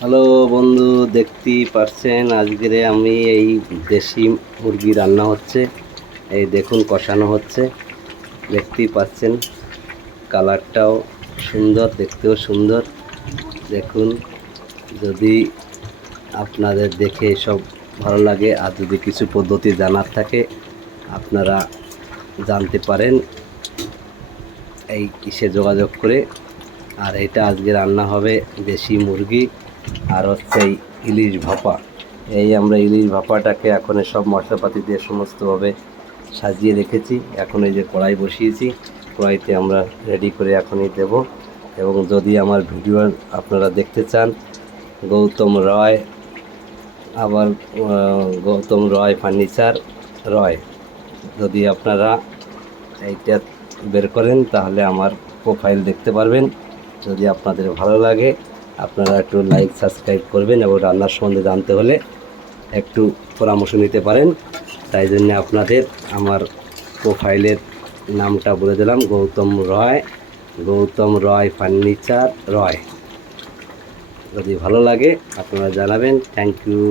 Hello বন্ধু, দেখতেই পারছেন আজকের আমি এই দেশি মুরগি রান্না হচ্ছে। এই দেখুন কষানো হচ্ছে, দেখতেই পাচ্ছেন। কালারটাও সুন্দর, দেখতেও সুন্দর। দেখুন, যদি আপনাদের দেখে সব ভালো লাগে আর যদি কিছু পদ্ধতি জানার থাকে আপনারা জানতে পারেন এই কিসে যোগাযোগ করে। আর এটা আজকে রান্না হবে দেশি মুরগি আর হচ্ছে এই ইলিশ ভাপা। এই আমরা ইলিশ ভাপাটাকে এখন সব মশলাপাতি দিয়ে সমস্তভাবে সাজিয়ে রেখেছি। এখন এই যে কড়াই বসিয়েছি, কড়াইতে আমরা রেডি করে এখনই দেব। এবং যদি আমার ভিডিও আপনারা দেখতে চান, গৌতম রয়, আবার গৌতম রয় ফার্নিচার রয়, যদি আপনারা এইটা বের করেন তাহলে আমার প্রোফাইল দেখতে পারবেন। যদি আপনাদের ভালো লাগে আপনারা একটু লাইক সাবস্ক্রাইব করবেন এবং রান্নার সম্বন্ধে জানতে হলে একটু পরামর্শ নিতে পারেন। তাই জন্য আপনাদের আমার প্রোফাইলের নামটা বলে দিলাম, গৌতম রয়, গৌতম রয় ফার্নিচার রয়। যদি ভালো লাগে আপনারা জানাবেন। Thank you.